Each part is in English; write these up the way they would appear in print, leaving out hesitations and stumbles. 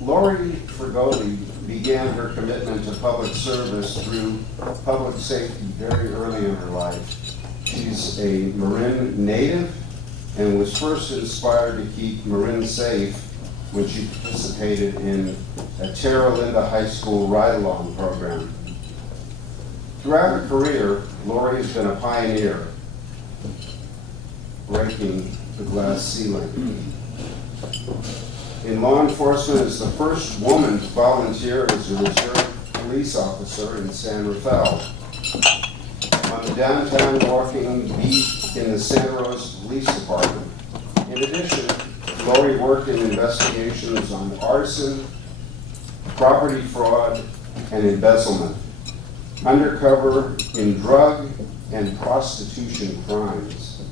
Lori Frugoli began her commitment to public service through public safety very early in her life. She's a Marin native and was first inspired to keep Marin safe when she participated in a Terra High School ride-along program. Throughout her career, Lori has been a pioneer, breaking the glass ceiling. In law enforcement, as the first woman to volunteer as a reserve police officer in San Rafael. On the downtown walking beat in the Santa Rosa Police Department. In addition, Lori worked in investigations on arson, property fraud, and embezzlement, undercover in drug and prostitution crimes,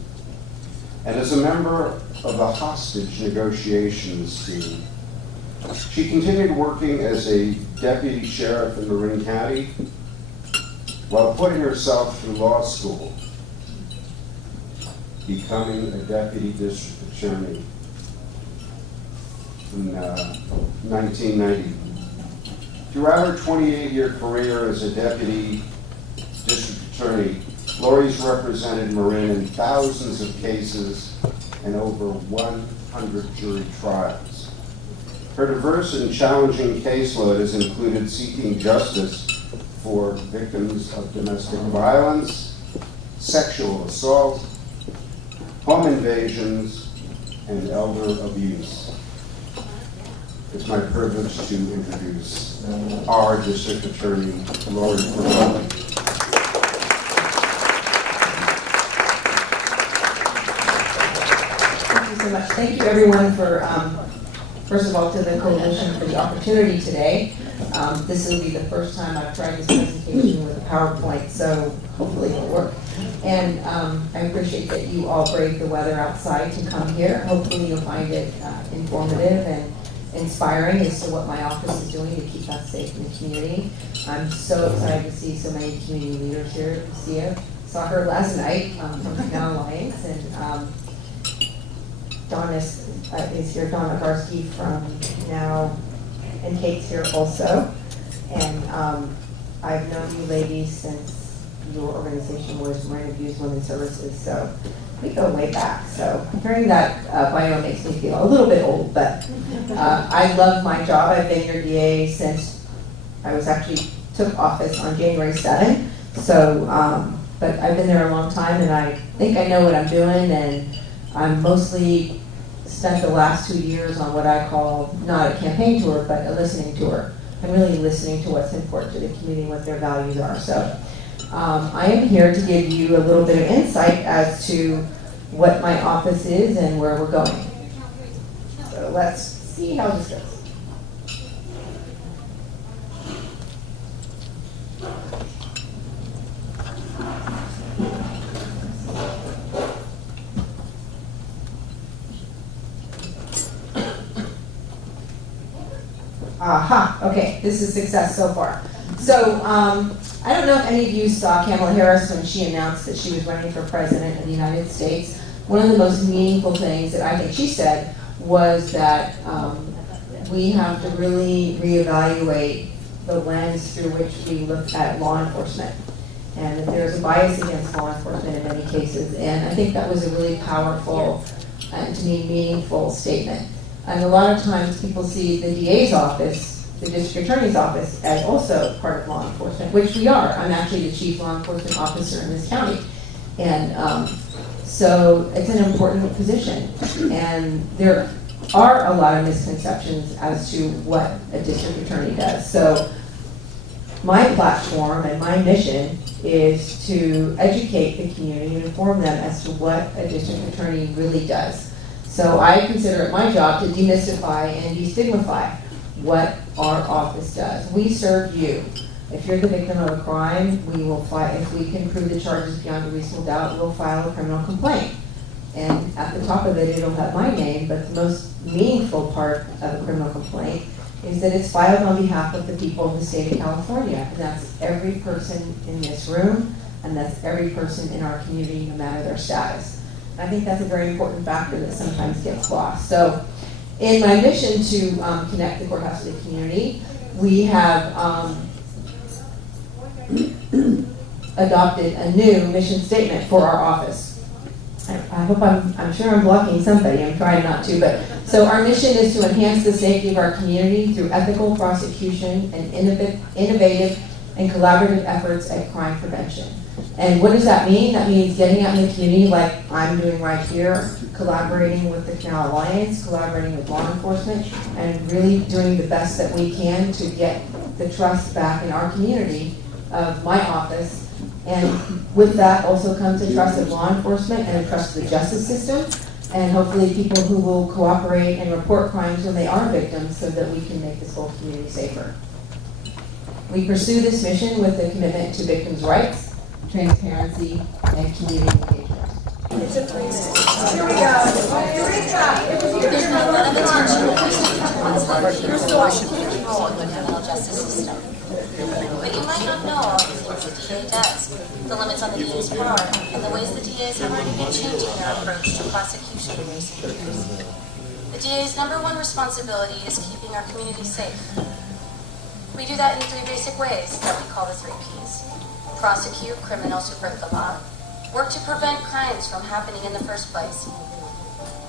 and as a member of the hostage negotiations team. She continued working as a deputy sheriff in Marin County while putting herself through law school, becoming a deputy district attorney in 1990. Throughout her 28-year career as a deputy district attorney, Lori's represented Marin in thousands of cases and over 100 jury trials. Her diverse and challenging caseload has included seeking justice for victims of domestic violence, sexual assault, home invasions, and elder abuse. It's my privilege to introduce our District Attorney, Lori Frugoli. Thank you so much. Thank you, everyone, for, first of all, to the coalition for the opportunity today. This will be the first time I've tried this presentation with a PowerPoint, so hopefully it'll work. And I appreciate that you all braved the weather outside to come here. Hopefully you'll find it informative and inspiring as to what my office is doing to keep us safe in the community. I'm so excited to see so many community leaders here. Saw her last night from the Canal Alliance, and Dawn is here, Donna Barsky from Now, and Kate's here also. And I've known you ladies since your organization was Marin Abused Women's Services, so we go way back. So hearing that bio makes me feel a little bit old, but I love my job. I've been your DA since I was actually took office on January 7th. So, but I've been there a long time, and I think I know what I'm doing, and I'm mostly spent the last 2 years on what I call not a campaign tour, but a listening tour. I'm really listening to what's important to the community, what their values are. So I am here to give you a little bit of insight as to what my office is and where we're going. So let's see how this goes. Aha, okay, this is success so far. So I don't know if any of you saw Kamala Harris when she announced that she was running for president of the United States. One of the most meaningful things that I think she said was that we have to really reevaluate the lens through which we look at law enforcement, and that there's a bias against law enforcement in many cases. And I think that was a really powerful and to me meaningful statement. And a lot of times people see the DA's office, the district attorney's office, as also part of law enforcement, which we are. I'm actually the chief law enforcement officer in this county. And so it's an important position. And there are a lot of misconceptions as to what a district attorney does. So my platform and my mission is to educate the community and inform them as to what a district attorney really does. So I consider it my job to demystify and destigmify what our office does. We serve you. If you're the victim of a crime, we will fight. If we can prove the charges beyond a reasonable doubt, we'll file a criminal complaint. And at the top of it, it'll have my name, but the most meaningful part of a criminal complaint is that it's filed on behalf of the people of the state of California. And that's every person in this room, and that's every person in our community, no matter their status. I think that's a very important factor that sometimes gets lost. So In my mission to connect the courthouse to the community, we have adopted a new mission statement for our office. I hope I'm sure I'm blocking somebody, I'm trying not to, but, so our mission is to enhance the safety of our community through ethical prosecution and innovative and collaborative efforts at crime prevention. And what does that mean? That means getting out in the community like I'm doing right here, collaborating with the Canal Alliance, collaborating with law enforcement, and really doing the best that we can to get the trust back in our community of my office. And with that also comes a trust of law enforcement and a trust of the justice system, and hopefully people who will cooperate and report crimes when they are victims so that we can make this whole community safer. We pursue this mission with a commitment to victims' rights, transparency, and community engagement. Here we go. There's been a lot of attention on the role of the criminal justice system. But you might not know all the things the DA does, the limits on the DA's power, and the ways the DAs have already been changing their approach to prosecution in recent years. The DA's #1 responsibility is keeping our community safe. We do that in 3 basic ways that we call the 3 Ps. Prosecute criminals who break the law, work to prevent crimes from happening in the first place,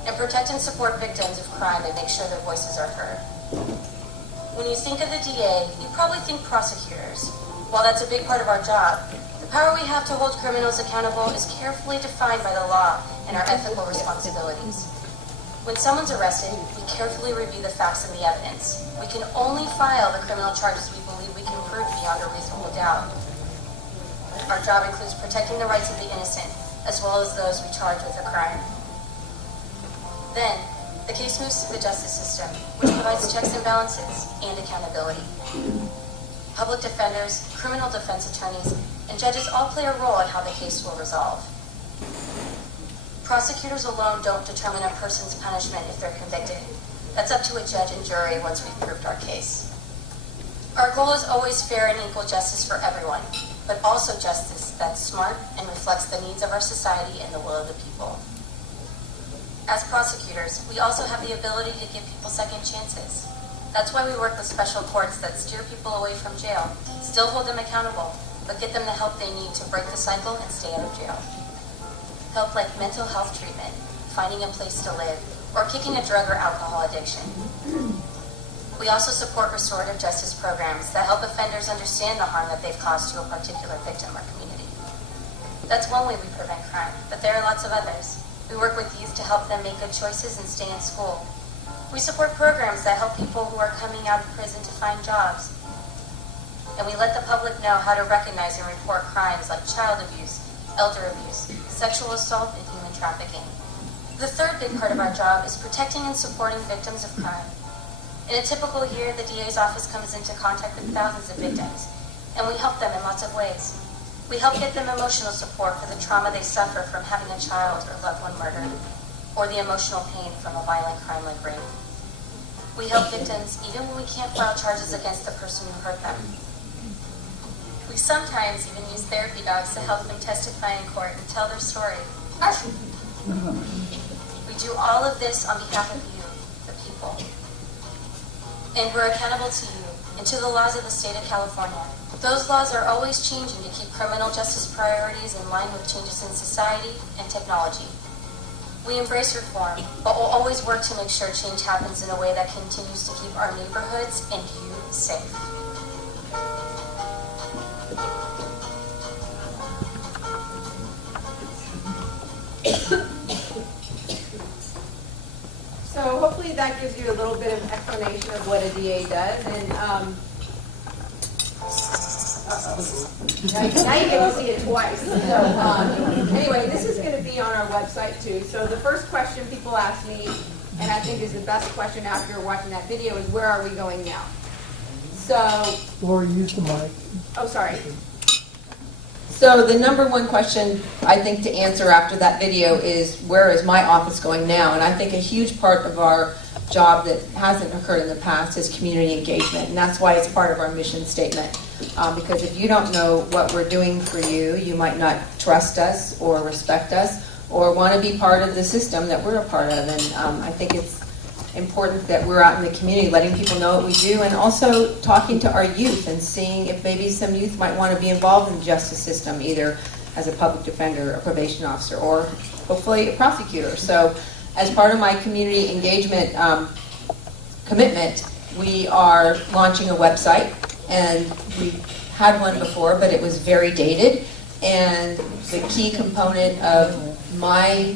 and protect and support victims of crime and make sure their voices are heard. When you think of the DA, you probably think prosecutors. While that's a big part of our job, the power we have to hold criminals accountable is carefully defined by the law and our ethical responsibilities. When someone's arrested, we carefully review the facts and the evidence. We can only file the criminal charges we believe we can prove beyond a reasonable doubt. Our job includes protecting the rights of the innocent, as well as those we charge with a crime. Then, the case moves through the justice system, which provides checks and balances and accountability. Public defenders, criminal defense attorneys, and judges all play a role in how the case will resolve. Prosecutors alone don't determine a person's punishment if they're convicted. That's up to a judge and jury once we've proved our case. Our goal is always fair and equal justice for everyone, but also justice that's smart and reflects the needs of our society and the will of the people. As prosecutors, we also have the ability to give people second chances. That's why we work with special courts that steer people away from jail, still hold them accountable, but get them the help they need to break the cycle and stay out of jail. Help like mental health treatment, finding a place to live, or kicking a drug or alcohol addiction. We also support restorative justice programs that help offenders understand the harm that they've caused to a particular victim or community. That's one way we prevent crime, but there are lots of others. We work with youth to help them make good choices and stay in school. We support programs that help people who are coming out of prison to find jobs. And we let the public know how to recognize and report crimes like child abuse, elder abuse, sexual assault, and human trafficking. The third big part of our job is protecting and supporting victims of crime. In a typical year, the DA's office comes into contact with thousands of victims, and we help them in lots of ways. We help get them emotional support for the trauma they suffer from having a child or loved one murdered, or the emotional pain from a violent crime like rape. We help victims even when we can't file charges against the person who hurt them. We sometimes even use therapy dogs to help them testify in court and tell their story. We do all of this on behalf of you, the people. And we're accountable to you and to the laws of the state of California. Those laws are always changing to keep criminal justice priorities in line with changes in society and technology. We embrace reform, but we'll always work to make sure change happens in a way that continues to keep our neighborhoods and you safe. So hopefully that gives you a little bit of explanation of what a DA does. And now you get to see it twice. So anyway, this is going to be on our website too. So the first question people ask me, and I think is the best question after watching that video, is where are we going now? So, Lori, use the mic. oh sorry. So the #1 question I think to answer after that video is, where is my office going now? And I think a huge part of our job that hasn't occurred in the past is community engagement, and that's why it's part of our mission statement. Because if you don't know what we're doing for you, you might not trust us or respect us or want to be part of the system that we're a part of. And I think it's important that we're out in the community letting people know what we do, and also talking to our youth and seeing if maybe some youth might want to be involved in the justice system, either as a public defender, a probation officer, or hopefully a prosecutor. So as part of my community engagement commitment, we are launching a website, and we had one before, but it was very dated. And the key component of my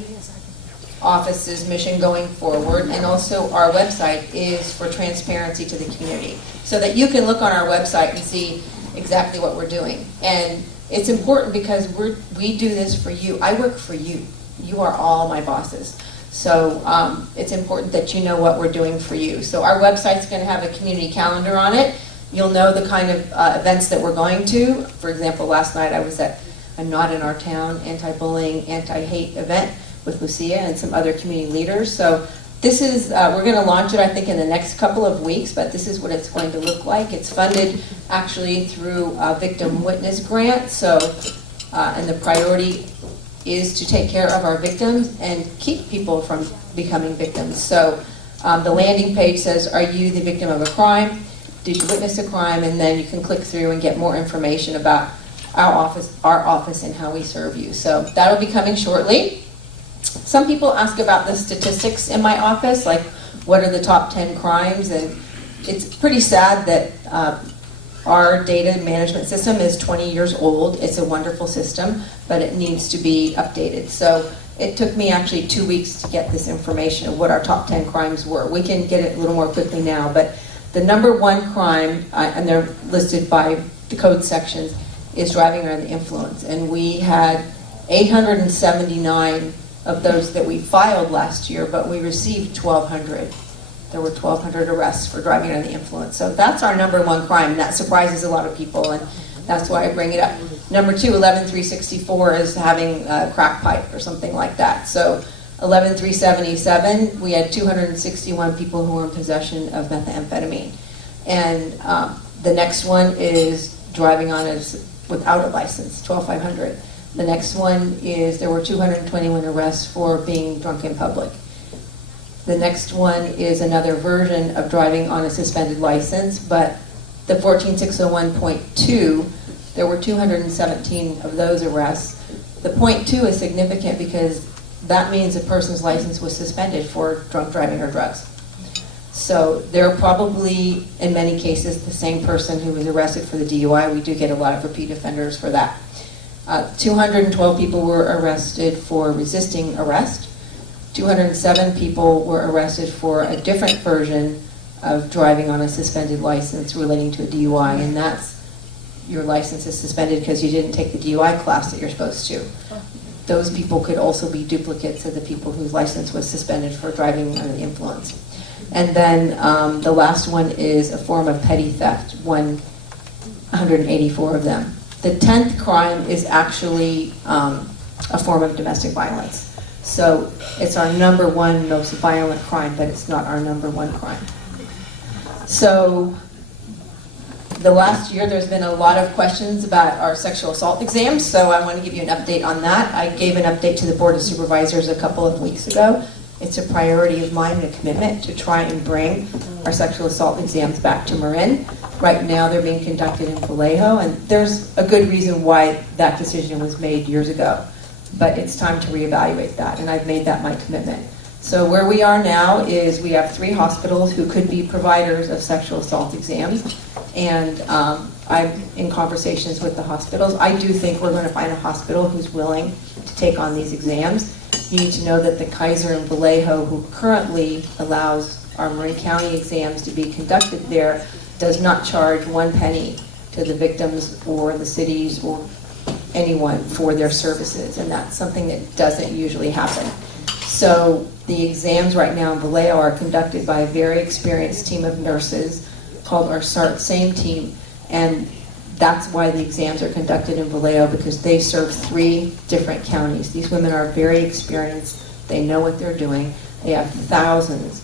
office's mission going forward, and also our website, is for transparency to the community, so that you can look on our website and see exactly what we're doing. And it's important because we do this for you. I work for you. You are all my bosses. So it's important that you know what we're doing for you. So our website's going to have a community calendar on it. You'll know the kind of events that we're going to. For example, last night I was at a Not in Our Town anti-bullying, anti-hate event with Lucia and some other community leaders. So this is, we're going to launch it, I think, in the next couple of weeks, but this is what it's going to look like. It's funded actually through a victim witness grant. So, and the priority is to take care of our victims and keep people from becoming victims. So the landing page says, are you the victim of a crime? Did you witness a crime? And then you can click through and get more information about our office and how we serve you. So that'll be coming shortly. Some people ask about the statistics in my office, like what are the top 10 crimes, and it's pretty sad that our data management system is 20 years old. It's a wonderful system, but it needs to be updated. So it took me actually 2 weeks to get this information of what our top 10 crimes were. We can get it a little more quickly now, but the number one crime, and they're listed by the code sections, is driving under the influence. And we had 879 of those that we filed last year, but we received 1,200. There were 1,200 arrests for driving under the influence. So that's our number one crime, and that surprises a lot of people, and that's why I bring it up. Number two, 11,364 is having a crack pipe or something like that. So 11,377, we had 261 people who were in possession of methamphetamine. And the next one is driving on without a license, 12,500. The next one is there were 221 arrests for being drunk in public. The next one is another version of driving on a suspended license, but the 14601.2, there were 217 of those arrests. The .2 is significant because that means a person's license was suspended for drunk driving or drugs. So they're probably, in many cases, the same person who was arrested for the DUI. We do get a lot of repeat offenders for that. 212 people were arrested for resisting arrest. 207 people were arrested for a different version of driving on a suspended license relating to a DUI, and that's your license is suspended because you didn't take the DUI class that you're supposed to. Those people could also be duplicates of the people whose license was suspended for driving under the influence. And then the last one is a form of petty theft, 184 of them. The 10th crime is actually a form of domestic violence. So it's our number one most violent crime, but it's not our number one crime. So the last year there's been a lot of questions about our sexual assault exams, so I want to give you an update on that. I gave an update to the Board of Supervisors a couple of weeks ago. It's a priority of mine and a commitment to try and bring our sexual assault exams back to Marin. Right now they're being conducted in Vallejo, and there's a good reason why that decision was made years ago. But it's time to reevaluate that, and I've made that my commitment. So where we are now is we have 3 hospitals who could be providers of sexual assault exams, and I'm in conversations with the hospitals. I do think we're going to find a hospital who's willing to take on these exams. You need to know that the Kaiser in Vallejo, who currently allows our Marin County exams to be conducted there, does not charge 1 penny to the victims or the cities or anyone for their services, and that's something that doesn't usually happen. So the exams right now in Vallejo are conducted by a very experienced team of nurses called our SAME team, and that's why the exams are conducted in Vallejo, because they serve 3 different counties. These women are very experienced. They know what they're doing. They have thousands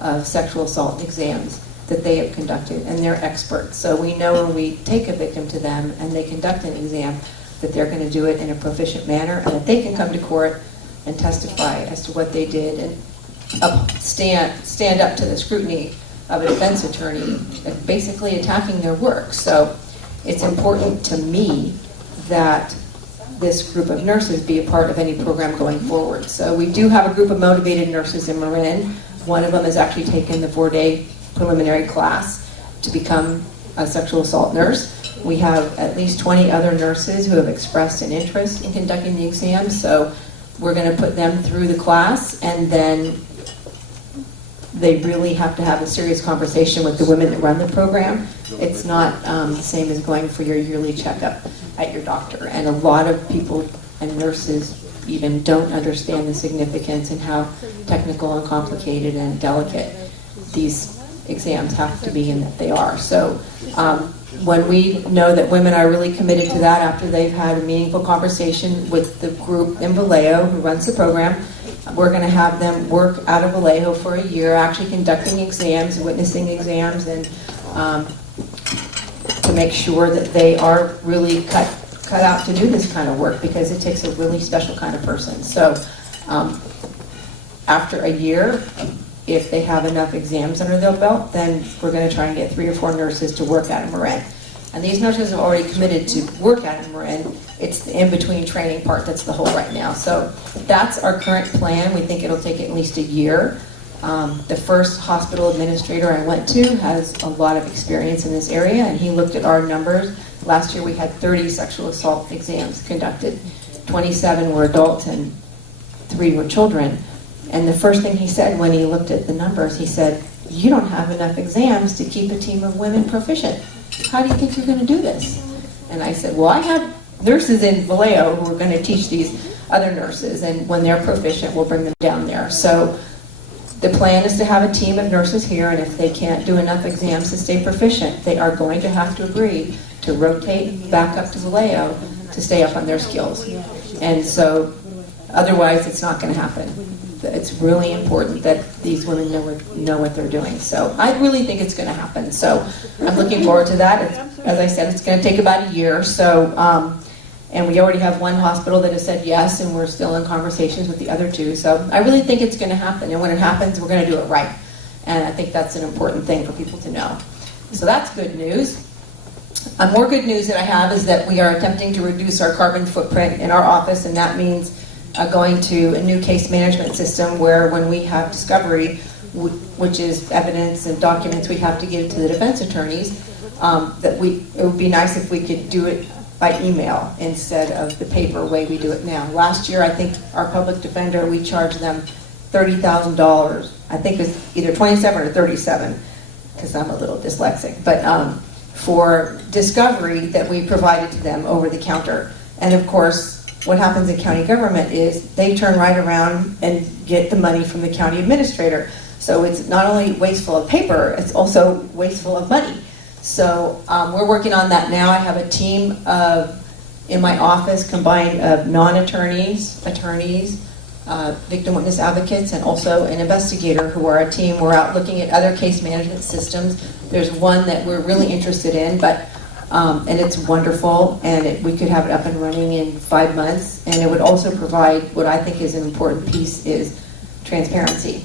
of sexual assault exams that they have conducted, and they're experts. So we know when we take a victim to them and they conduct an exam that they're going to do it in a proficient manner, and that they can come to court and testify as to what they did. And stand up to the scrutiny of a defense attorney, basically attacking their work. So it's important to me that this group of nurses be a part of any program going forward. So we do have a group of motivated nurses in Marin. One of them has actually taken the 4-day preliminary class to become a sexual assault nurse. We have at least 20 other nurses who have expressed an interest in conducting the exam, so we're going to put them through the class, and then they really have to have a serious conversation with the women that run the program. It's not the same as going for your yearly checkup at your doctor, and a lot of people and nurses even don't understand the significance and how technical and complicated and delicate these exams have to be and that they are. So when we know that women are really committed to that after they've had a meaningful conversation with the group in Vallejo who runs the program, we're going to have them work out of Vallejo for a year, actually conducting exams, witnessing exams, and to make sure that they are really cut out to do this kind of work, because it takes a really special kind of person. So after a year, if they have enough exams under their belt, then we're going to try and get 3 or 4 nurses to work out of Marin. And these nurses have already committed to work out of Marin. It's the in-between training part that's the hole right now. So that's our current plan. We think it'll take at least a year. The first hospital administrator I went to has a lot of experience in this area, and he looked at our numbers. Last year we had 30 sexual assault exams conducted. 27 were adults and 3 were children. And the first thing he said when he looked at the numbers, he said, "You don't have enough exams to keep a team of women proficient. How do you think you're going to do this?" And I said, "Well, I have nurses in Vallejo who are going to teach these other nurses, and when they're proficient, we'll bring them down there." So the plan is to have a team of nurses here, and if they can't do enough exams to stay proficient, they are going to have to agree to rotate back up to Vallejo to stay up on their skills. And so otherwise, it's not going to happen. It's really important that these women know what they're doing. So I really think it's going to happen. So I'm looking forward to that. As I said, it's going to take about a year. So, and we already have one hospital that has said yes, and we're still in conversations with the other 2. So I really think it's going to happen. And when it happens, we're going to do it right. And I think that's an important thing for people to know. So that's good news. More good news that I have is that we are attempting to reduce our carbon footprint in our office, and that means going to a new case management system where when we have discovery, which is evidence and documents we have to give to the defense attorneys, it would be nice if we could do it by email instead of the paper way we do it now. Last year, I think our public defender, we charged them $30,000. I think it's either 27 or 37, because I'm a little dyslexic, but for discovery that we provided to them over the counter. And of course, what happens in county government is they turn right around and get the money from the county administrator. So it's not only wasteful of paper, it's also wasteful of money. So we're working on that now. I have a team in my office combined of non-attorneys, attorneys, victim witness advocates, and also an investigator who are a team. We're out looking at other case management systems. There's one that we're really interested in, but and it's wonderful, and we could have it up and running in 5 months, and it would also provide what I think is an important piece is transparency.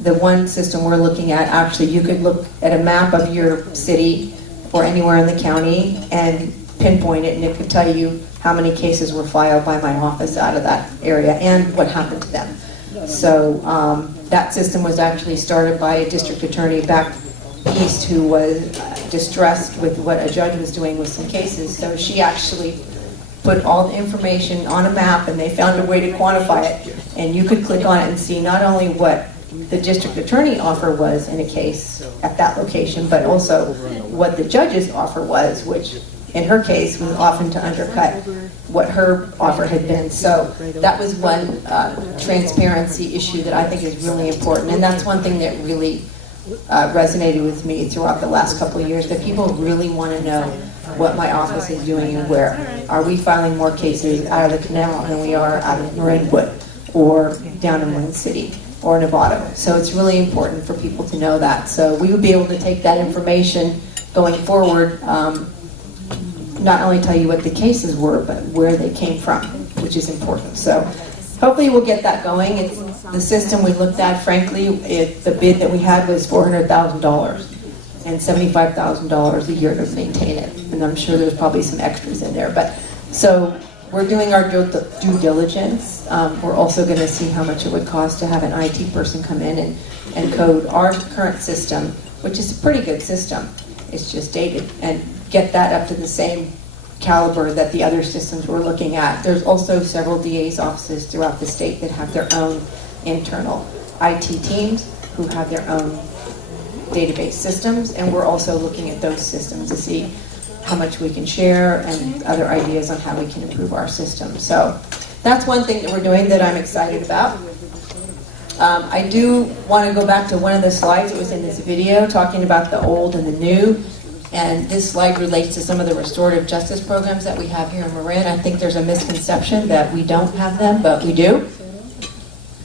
The one system we're looking at, actually, you could look at a map of your city or anywhere in the county and pinpoint it, and it could tell you how many cases were filed by my office out of that area and what happened to them. So that system was actually started by a district attorney back east who was distressed with what a judge was doing with some cases. So she actually put all the information on a map, and they found a way to quantify it. And you could click on it and see not only what the district attorney offer was in a case at that location, but also what the judge's offer was, which in her case was often to undercut what her offer had been. So that was one transparency issue that I think is really important. And that's one thing that really resonated with me throughout the last couple of years, that people really want to know what my office is doing and where. Are we filing more cases out of the canal than we are out of Marinwood or down in Lynn City or Nevada? So it's really important for people to know that. So we would be able to take that information going forward, not only tell you what the cases were, but where they came from, which is important. So hopefully we'll get that going. The system we looked at, frankly, the bid that we had was $400,000 and $75,000 a year to maintain it. And I'm sure there's probably some extras in there. But so we're doing our due diligence. We're also going to see how much it would cost to have an IT person come in and code our current system, which is a pretty good system. It's just dated, and get that up to the same caliber that the other systems we're looking at. There's also several DA's offices throughout the state that have their own internal IT teams who have their own database systems, and we're also looking at those systems to see how much we can share and other ideas on how we can improve our system. So that's one thing that we're doing that I'm excited about. I do want to go back to one of the slides that was in this video talking about the old and the new. And this slide relates to some of the restorative justice programs that we have here in Marin. I think there's a misconception that we don't have them, but we do.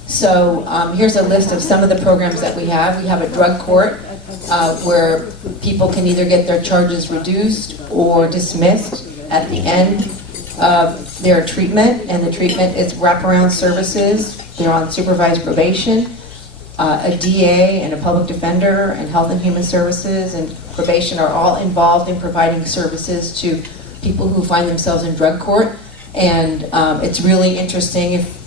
So here's a list of some of the programs that we have. We have a drug court where people can either get their charges reduced or dismissed at the end of their treatment. And the treatment is wraparound services. They're on supervised probation. A DA and a public defender and Health and Human Services and probation are all involved in providing services to people who find themselves in drug court. And it's really interesting if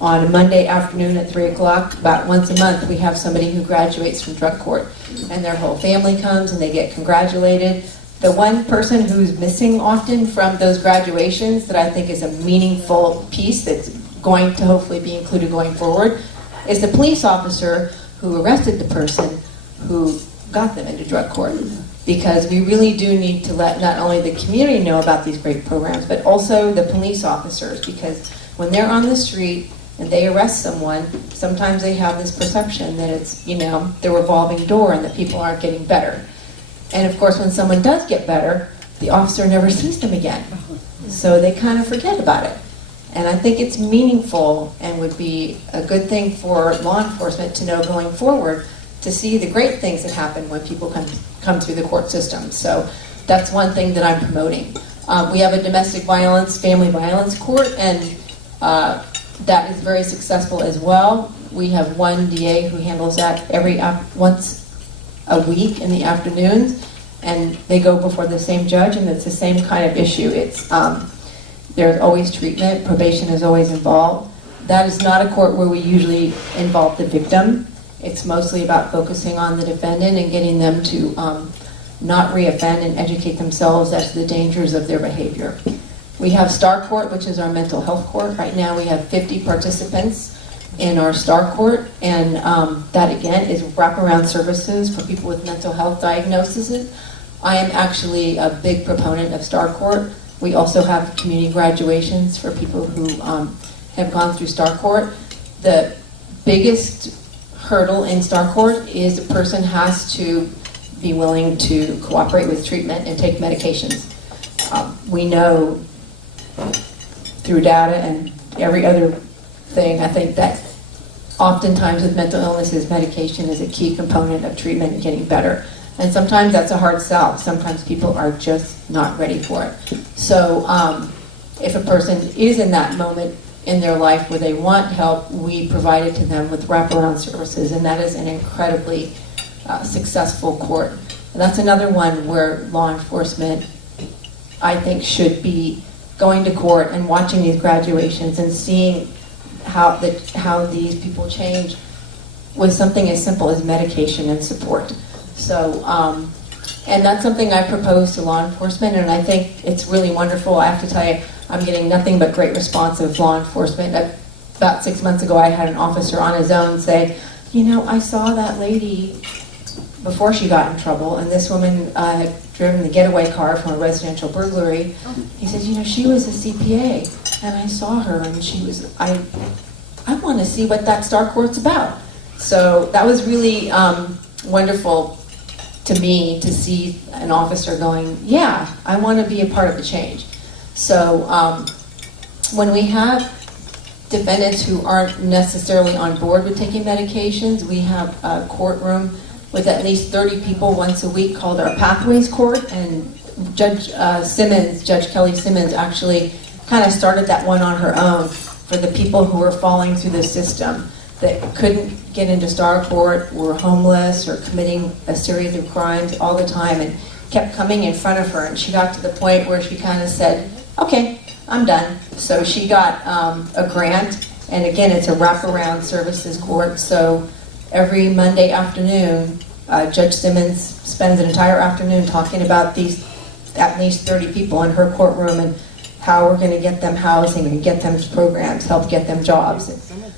on a Monday afternoon at 3 o'clock, about once a month, we have somebody who graduates from drug court and their whole family comes and they get congratulated. The one person who's missing often from those graduations that I think is a meaningful piece that's going to hopefully be included going forward is the police officer who arrested the person who got them into drug court. Because we really do need to let not only the community know about these great programs, but also the police officers, because when they're on the street and they arrest someone, sometimes they have this perception that it's, you know, the revolving door and that people aren't getting better. And of course, when someone does get better, the officer never sees them again. So they kind of forget about it. And I think it's meaningful and would be a good thing for law enforcement to know going forward to see the great things that happen when people come through the court system. So that's one thing that I'm promoting. We have a domestic violence, family violence court, and that is very successful as well. We have one DA who handles that once a week in the afternoons, and they go before the same judge, and it's the same kind of issue. It's there's always treatment, probation is always involved. That is not a court where we usually involve the victim. It's mostly about focusing on the defendant and getting them to not reoffend and educate themselves as to the dangers of their behavior. We have Star Court, which is our mental health court. Right now we have 50 participants in our Star Court, and that again is wraparound services for people with mental health diagnoses. I am actually a big proponent of Star Court. We also have community graduations for people who have gone through Star Court. The biggest hurdle in Star Court is a person has to be willing to cooperate with treatment and take medications. We know through data and every other thing, I think that oftentimes with mental illnesses, medication is a key component of treatment and getting better. And sometimes that's a hard sell. Sometimes people are just not ready for it. So if a person is in that moment in their life where they want help, we provide it to them with wraparound services, and that is an incredibly successful court. And that's another one where law enforcement, I think, should be going to court and watching these graduations and seeing how these people change with something as simple as medication and support. So, and that's something I propose to law enforcement, and I think it's really wonderful. I have to tell you, I'm getting nothing but great response of law enforcement. About 6 months ago, I had an officer on his own say, you know, I saw that lady before she got in trouble, and this woman had driven the getaway car from a residential burglary. He says, you know, she was a CPA, and I saw her, and she was, I want to see what that Star Court's about. So that was really wonderful to me to see an officer going, yeah, I want to be a part of the change. So when we have defendants who aren't necessarily on board with taking medications, we have a courtroom with at least 30 people once a week called our Pathways Court, and Judge Kelly Simmons actually kind of started that one on her own for the people who are falling through the system. that couldn't get into star court, were homeless or committing a series of crimes all the time, and kept coming in front of her. And she got to the point where she kind of said, okay, I'm done. So she got a grant, and again, it's a wraparound services court. So every Monday afternoon, Judge Simmons spends an entire afternoon talking about these at least 30 people in her courtroom and how we're going to get them housing and get them programs, help get them jobs,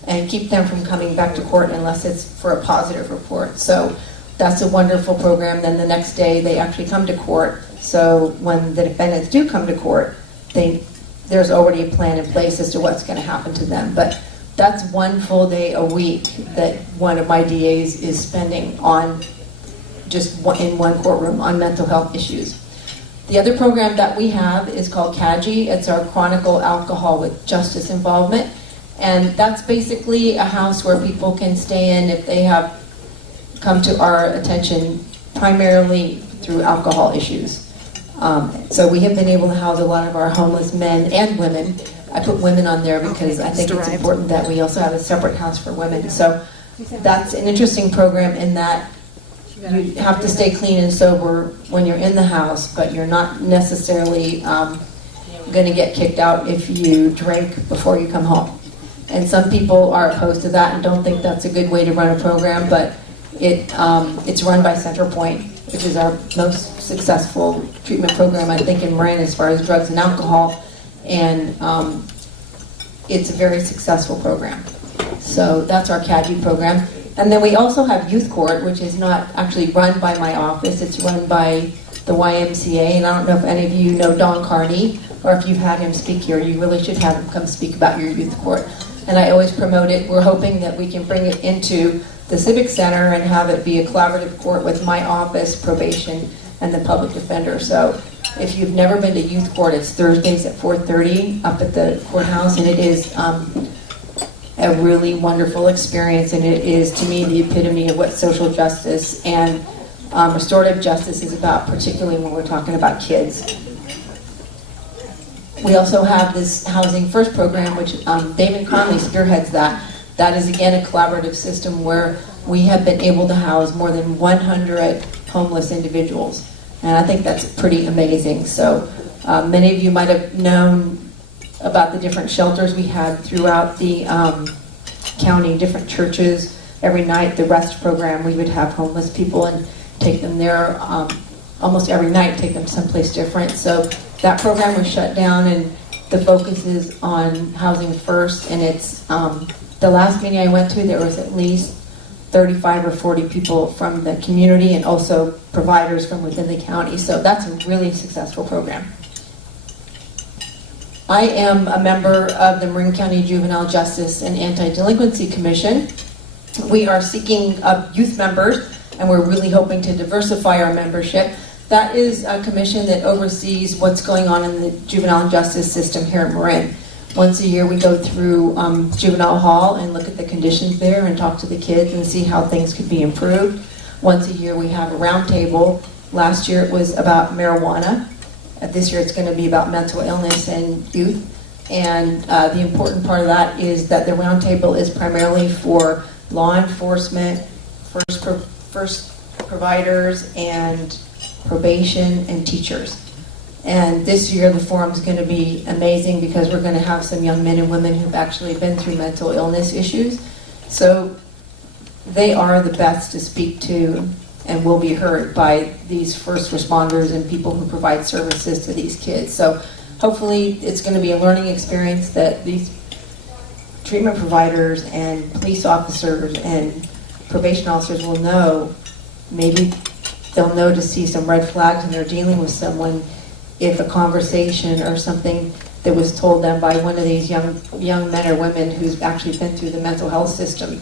and keep them from coming back to court unless it's for a positive report. So that's a wonderful program. Then the next day they actually come to court. So when the defendants do come to court, there's already a plan in place as to what's going to happen to them. But that's one full day a week that one of my DAs is spending on just in one courtroom on mental health issues. The other program that we have is called CAGI. It's our Chronicle Alcohol with Justice Involvement. And that's basically a house where people can stay in if they have come to our attention primarily through alcohol issues. So we have been able to house a lot of our homeless men and women. I put women on there because I think it's important that we also have a separate house for women. So that's an interesting program in that you have to stay clean and sober when you're in the house, but you're not necessarily going to get kicked out if you drink before you come home. And some people are opposed to that and don't think that's a good way to run a program, but it's run by Centerpoint, which is our most successful treatment program, I think, in Marin as far as drugs and alcohol, and it's a very successful program. So that's our CAGI program. And then we also have Youth Court, which is not actually run by my office. It's run by the YMCA, and I don't know if any of you know Don Carney, or if you've had him speak here. You really should have him come speak about your youth court. And I always promote it. We're hoping that we can bring it into the Civic Center and have it be a collaborative court with my office, probation, and the public defender. So if you've never been to youth court, it's Thursdays at 4:30 up at the courthouse, and it is a really wonderful experience, and it is, to me, the epitome of what social justice and restorative justice is about, particularly when we're talking about kids. We also have this Housing First program, which David Conley spearheads that. That is, again, a collaborative system where we have been able to house more than 100 homeless individuals. And I think that's pretty amazing. So many of you might have known about the different shelters we had throughout the county, different churches. Every night, the REST program, we would have homeless people and take them there almost every night, take them someplace different. So that program was shut down, and the focus is on Housing First. And it's the last meeting I went to, there was at least 35 or 40 people from the community and also providers from within the county. So that's a really successful program. I am a member of the Marin County Juvenile Justice and Anti-Delinquency Commission. We are seeking youth members, and we're really hoping to diversify our membership. That is a commission that oversees what's going on in the juvenile justice system here at Marin. Once a year we go through juvenile hall and look at the conditions there and talk to the kids and see how things could be improved. Once a year we have a roundtable. Last year it was about marijuana. This year it's going to be about mental illness and youth. And the important part of that is that the roundtable is primarily for law enforcement, first providers, and probation and teachers. And this year the forum is going to be amazing because we're going to have some young men and women who've actually been through mental illness issues. So they are the best to speak to and will be heard by these first responders and people who provide services to these kids. So hopefully it's going to be a learning experience that these treatment providers and police officers and probation officers will know. Maybe they'll know to see some red flags when they're dealing with someone if a conversation or something that was told them by one of these young men or women who's actually been through the mental health system.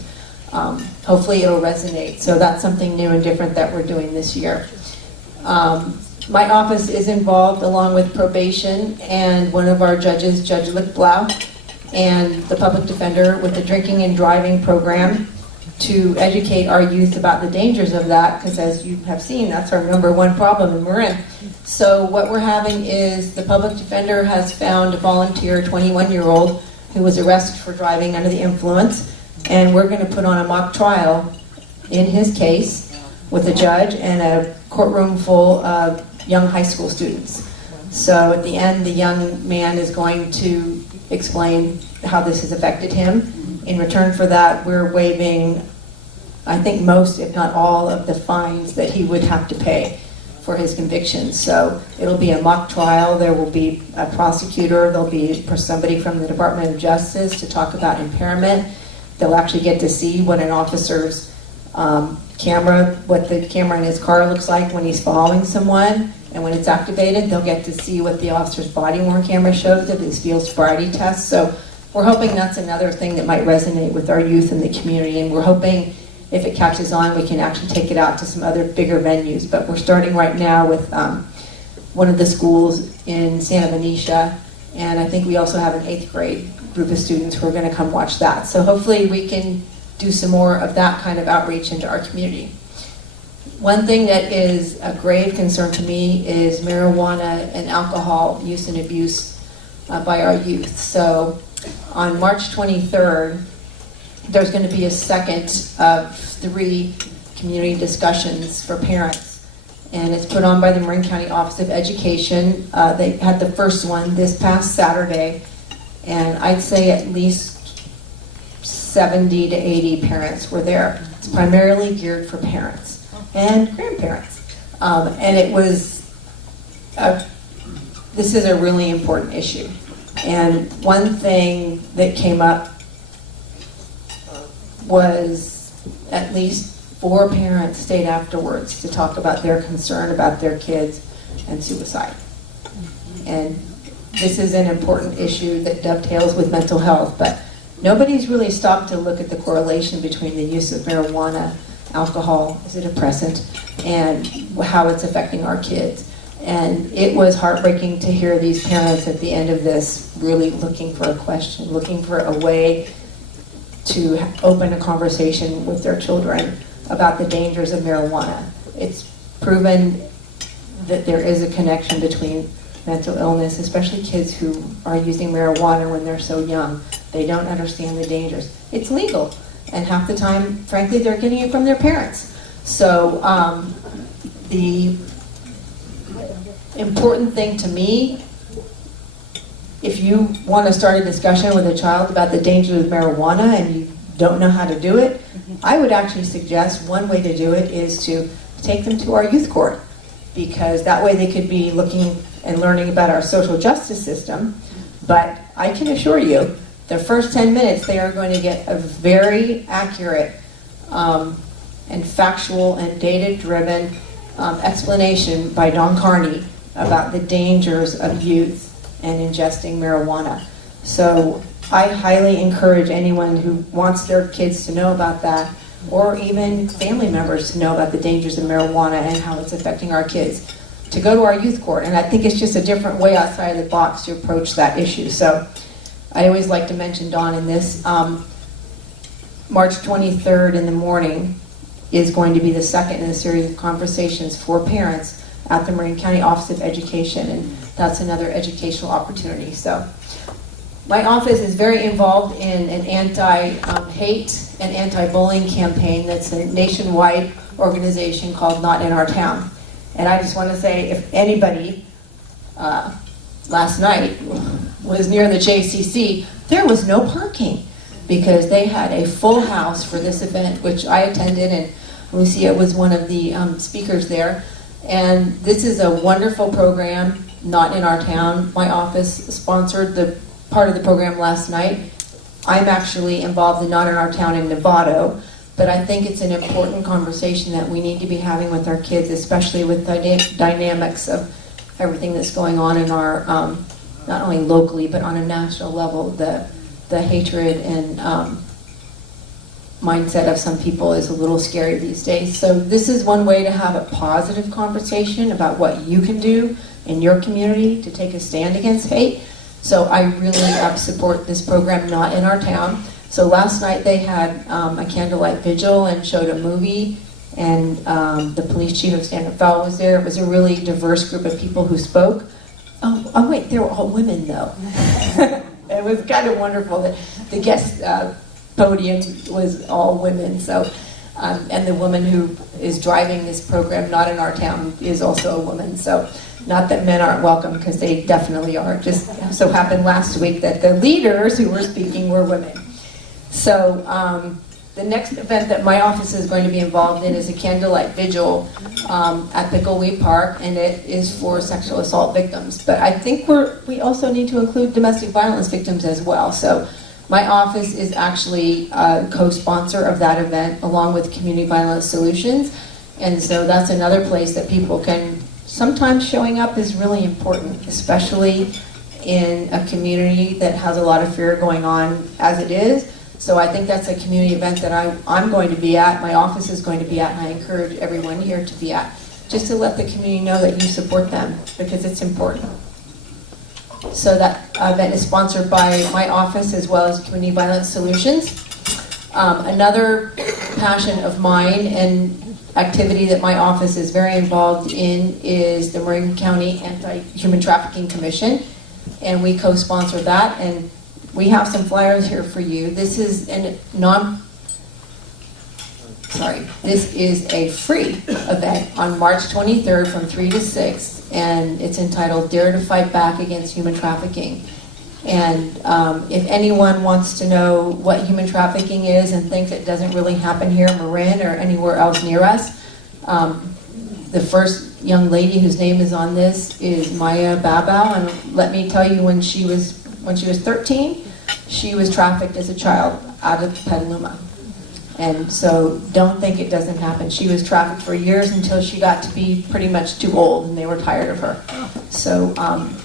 Hopefully it'll resonate. So that's something new and different that we're doing this year. My office is involved along with probation and one of our judges, Judge Lichtblau, and the public defender with the drinking and driving program to educate our youth about the dangers of that, because as you have seen, that's our #1 problem in Marin. So what we're having is the public defender has found a volunteer 21-year-old who was arrested for driving under the influence. And we're going to put on a mock trial in his case with a judge and a courtroom full of young high school students. So at the end, the young man is going to explain how this has affected him. In return for that, we're waiving, I think, most, if not all, of the fines that he would have to pay for his convictions. So it'll be a mock trial. There will be a prosecutor. There'll be somebody from the Department of Justice to talk about impairment. They'll actually get to see what an officer's camera, what the camera in his car looks like when he's following someone. And when it's activated, they'll get to see what the officer's body-worn camera shows of his field sobriety test. So we're hoping that's another thing that might resonate with our youth in the community. And we're hoping if it catches on, we can actually take it out to some other bigger venues. But we're starting right now with one of the schools in Santa Benicia. And I think we also have an 8th grade group of students who are going to come watch that. So hopefully we can do some more of that kind of outreach into our community. One thing that is a grave concern to me is marijuana and alcohol use and abuse by our youth. So on March 23rd, there's going to be a second of 3 community discussions for parents. And it's put on by the Marin County Office of Education. They had the first one this past Saturday, and I'd say at least 70 to 80 parents were there. It's primarily geared for parents and grandparents. And it was, this is a really important issue. And one thing that came up was at least 4 parents stayed afterwards to talk about their concern about their kids and suicide. And this is an important issue that dovetails with mental health, but nobody's really stopped to look at the correlation between the use of marijuana, alcohol as a depressant, and how it's affecting our kids. And it was heartbreaking to hear these parents at the end of this really looking for a question, looking for a way to open a conversation with their children about the dangers of marijuana. It's proven that there is a connection between mental illness, especially kids who are using marijuana when they're so young. They don't understand the dangers. It's legal, and half the time, frankly, they're getting it from their parents. So the important thing to me, if you want to start a discussion with a child about the dangers of marijuana and you don't know how to do it, I would actually suggest one way to do it is to take them to our youth court, because that way they could be looking and learning about our social justice system. But I can assure you, the first 10 minutes they are going to get a very accurate and factual and data-driven explanation by Don Carney about the dangers of youth and ingesting marijuana. So I highly encourage anyone who wants their kids to know about that, or even family members to know about the dangers of marijuana and how it's affecting our kids, to go to our youth court. And I think it's just a different way outside of the box to approach that issue. So I always like to mention Dawn in this. March 23rd in the morning is going to be the second in a series of conversations for parents at the Marin County Office of Education, and that's another educational opportunity. So my office is very involved in an anti-hate and anti-bullying campaign that's a nationwide organization called Not in Our Town. And I just want to say, if anybody last night was near the JCC, there was no parking because they had a full house for this event, which I attended, and Lucia was one of the speakers there. And this is a wonderful program, Not in Our Town. My office sponsored the part of the program last night. I'm actually involved in Not in Our Town in Novato, but I think it's an important conversation that we need to be having with our kids, especially with the dynamics of everything that's going on in our, not only locally, but on a national level. The hatred and mindset of some people is a little scary these days. So this is one way to have a positive conversation about what you can do in your community to take a stand against hate. So I really support this program, Not in Our Town. So last night they had a candlelight vigil and showed a movie, and the police chief of San Rafael was there. It was a really diverse group of people who spoke. Oh wait, they were all women though. It was kind of wonderful that the guest podium was all women. So, and the woman who is driving this program, not in our town, is also a woman. So, not that men aren't welcome, because they definitely are. Just so happened last week that the leaders who were speaking were women. So, the next event that my office is going to be involved in is a candlelight vigil at Frugoli Park, and it is for sexual assault victims. But I think we also need to include domestic violence victims as well. So my office is actually a co-sponsor of that event, along with Community Violence Solutions. And so that's another place that people can, sometimes showing up is really important, especially in a community that has a lot of fear going on as it is. So I think that's a community event that I'm going to be at, my office is going to be at, and I encourage everyone here to be at, just to let the community know that you support them, because it's important. So that event is sponsored by my office as well as Community Violence Solutions. Another passion of mine and activity that my office is very involved in is the Marin County Anti-Human Trafficking Commission, and we co-sponsor that. And we have some flyers here for you. This is this is a free event on March 23rd from 3 to 6, and it's entitled Dare to Fight Back Against Human Trafficking. And if anyone wants to know what human trafficking is and thinks it doesn't really happen here in Marin or anywhere else near us, the first young lady whose name is on this is Maya Babao, and let me tell you, when she was 13, she was trafficked as a child out of Petaluma. And so don't think it doesn't happen. She was trafficked for years until she got to be pretty much too old and they were tired of her. So,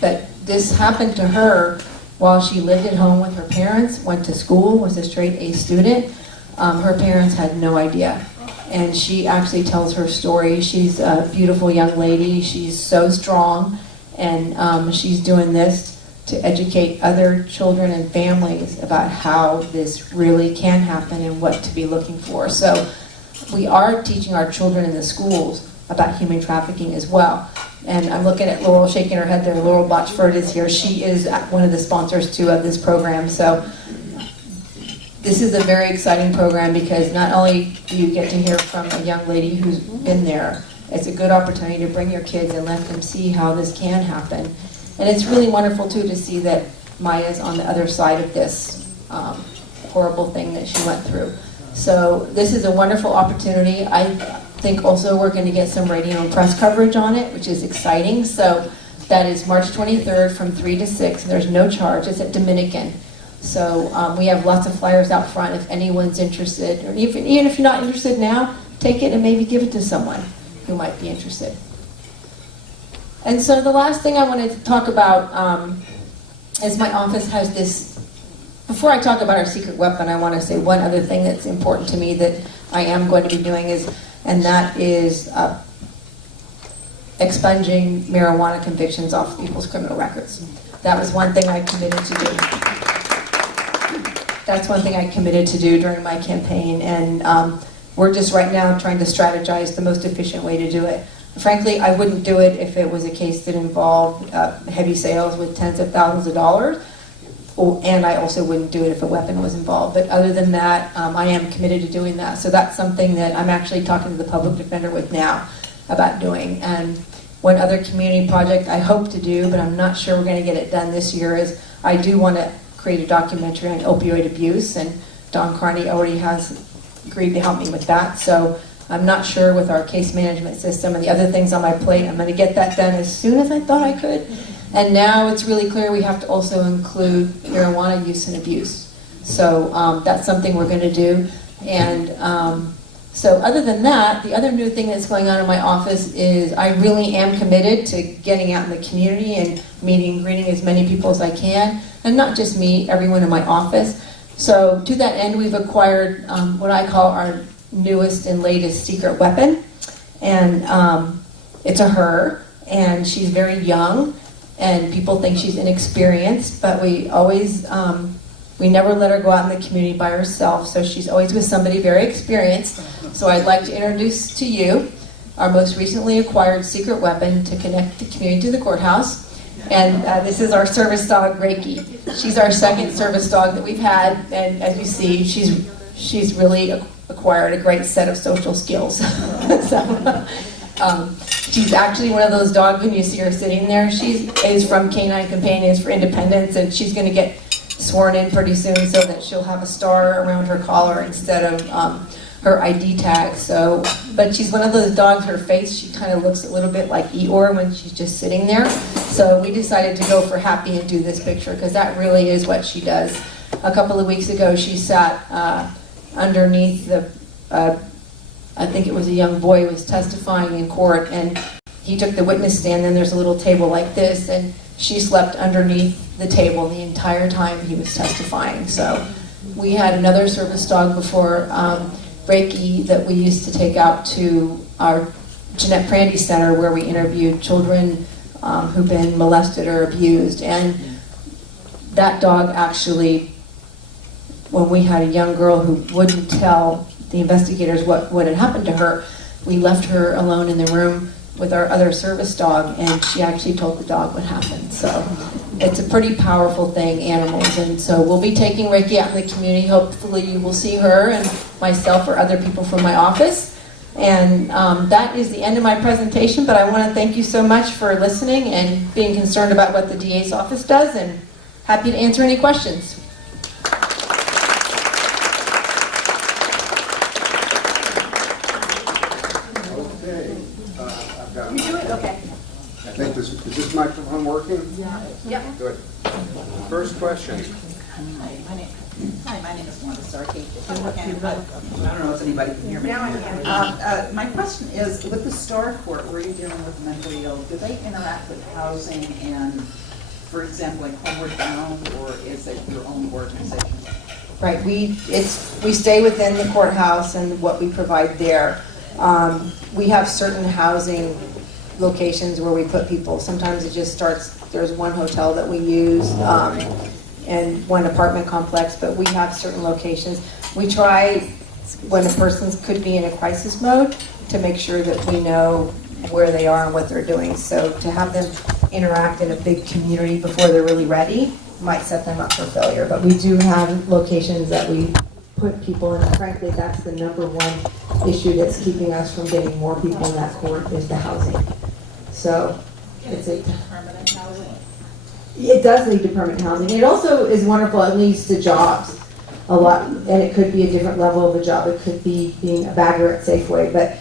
but this happened to her while she lived at home with her parents, went to school, was a straight A student. Her parents had no idea. And she actually tells her story. She's a beautiful young lady. She's so strong, and she's doing this to educate other children and families about how this really can happen and what to be looking for. So we are teaching our children in the schools about human trafficking as well. And I'm looking at Laurel shaking her head there. Laurel Botchford is here. She is one of the sponsors too of this program. So this is a very exciting program, because not only do you get to hear from a young lady who's been there, it's a good opportunity to bring your kids and let them see how this can happen. And it's really wonderful too to see that Maya's on the other side of this horrible thing that she went through. So this is a wonderful opportunity. I think also we're going to get some radio and press coverage on it, which is exciting. So that is March 23rd from 3 to 6. There's no charge. It's at Dominican. So we have lots of flyers out front if anyone's interested. Or even if you're not interested now, take it and maybe give it to someone who might be interested. And so the last thing I wanted to talk about is my office has this. Before I talk about our secret weapon, I want to say one other thing that's important to me that I am going to be doing and that is expunging marijuana convictions off people's criminal records. That was one thing I committed to do. That's one thing I committed to do during my campaign, and we're just right now trying to strategize the most efficient way to do it. Frankly, I wouldn't do it if it was a case that involved heavy sales with tens of thousands of dollars, and I also wouldn't do it if a weapon was involved. But other than that, I am committed to doing that. So that's something that I'm actually talking to the public defender with now about doing. And one other community project I hope to do, but I'm not sure we're going to get it done this year, is I do want to create a documentary on opioid abuse, and Don Carney already has agreed to help me with that. So I'm not sure with our case management system and the other things on my plate, I'm going to get that done as soon as I thought I could. And now it's really clear we have to also include marijuana use and abuse. So that's something we're going to do. And so other than that, the other new thing that's going on in my office is I really am committed to getting out in the community and meeting and greeting as many people as I can. And not just me, everyone in my office. So to that end, we've acquired what I call our newest and latest secret weapon. And it's a her, and she's very young, and people think she's inexperienced, but we always, we never let her go out in the community by herself, so she's always with somebody very experienced. So I'd like to introduce to you our most recently acquired secret weapon to connect the community to the courthouse. And this is our service dog, Reiki. She's our second service dog that we've had, and as you see, she's really acquired a great set of social skills. So, she's actually one of those dogs, when you see her sitting there, she is from Canine Companions for Independence, and she's going to get sworn in pretty soon so that she'll have a star around her collar instead of her ID tag. So, but she's one of those dogs, her face, she kind of looks a little bit like Eeyore when she's just sitting there. So we decided to go for Happy and do this picture because that really is what she does. A couple of weeks ago, she sat underneath the, I think it was a young boy who was testifying in court, and he took the witness stand, and there's a little table like this, and she slept underneath the table the entire time he was testifying. So we had another service dog before, Reiki, that we used to take out to our Jeanette Prandy Center where we interviewed children who've been molested or abused. And that dog actually, when we had a young girl who wouldn't tell the investigators what had happened to her, we left her alone in the room with our other service dog, and she actually told the dog what happened. So it's a pretty powerful thing, animals. And so we'll be taking Reiki out in the community. Hopefully you will see her and myself or other people from my office. And that is the end of my presentation, but I want to thank you so much for listening and being concerned about what the DA's office does, and happy to answer any questions. I think is this microphone working? Yep. Good. First question. Hi, my name is Wanda Starkey. I don't know if anybody can hear me. Now I can. My question is, with the Star Court, where you're dealing with mentally ill, do they interact with housing and, for example, like Homeward Bound, or is it your own organization? Right, we stay within the courthouse and what we provide there. We have certain housing locations where we put people. Sometimes it just starts, there's one hotel that we use and one apartment complex, but we have certain locations. We try, when a person could be in a crisis mode, to make sure that we know where they are and what they're doing. So to have them interact in a big community before they're really ready might set them up for failure. But we do have locations that we put people in. Frankly, that's the number one issue that's keeping us from getting more people in that court is the housing. So it's a Permanent housing? it does lead to permanent housing. It also is wonderful. It leads to jobs a lot, and it could be a different level of a job. It could be being a bagger at Safeway. But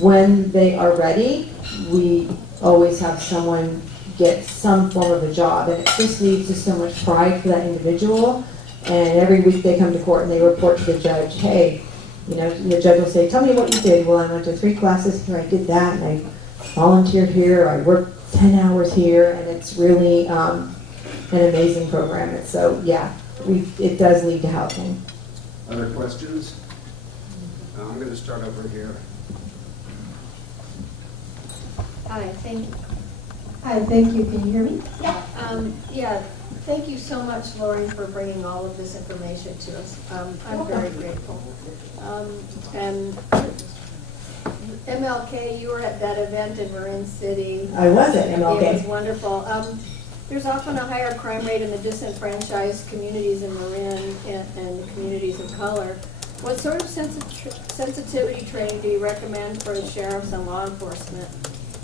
when they are ready, we always have someone get some form of a job, and it just leads to so much pride for that individual. And every week they come to court and they report to the judge, hey, you know, and the judge will say, tell me what you did. Well, I went to 3 classes here, I did that, and I volunteered here, I worked 10 hours here, and it's really an amazing program. And so, yeah, it does lead to housing. Other questions? I'm going to start over here. Hi, thank you. Hi, thank you. Can you hear me? Yeah. Yeah, thank you so much, Lauren, for bringing all of this information to us. I'm very grateful. And MLK, you were at that event in Marin City. I was at MLK. It was wonderful. There's often a higher crime rate in the disenfranchised communities in Marin and the communities of color. What sort of sensitivity training do you recommend for the sheriffs and law enforcement?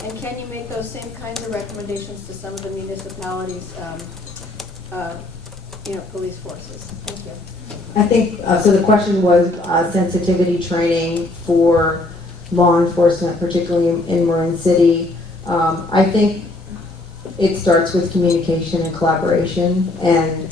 And can you make those same kinds of recommendations to some of the municipalities, police forces? Thank you. I think, so the question was sensitivity training for law enforcement, particularly in Marin City. I think it starts with communication and collaboration, and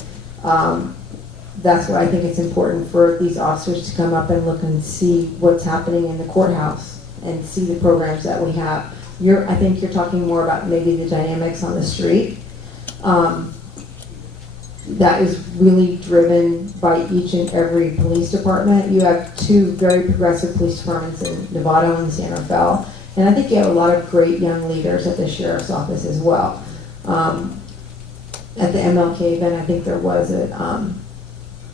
that's why I think it's important for these officers to come up and look and see what's happening in the courthouse and see the programs that we have. I think you're talking more about maybe the dynamics on the street. That is really driven by each and every police department. You have 2 very progressive police departments in Novato and San Rafael, and I think you have a lot of great young leaders at the sheriff's office as well. At the MLK event, I think there was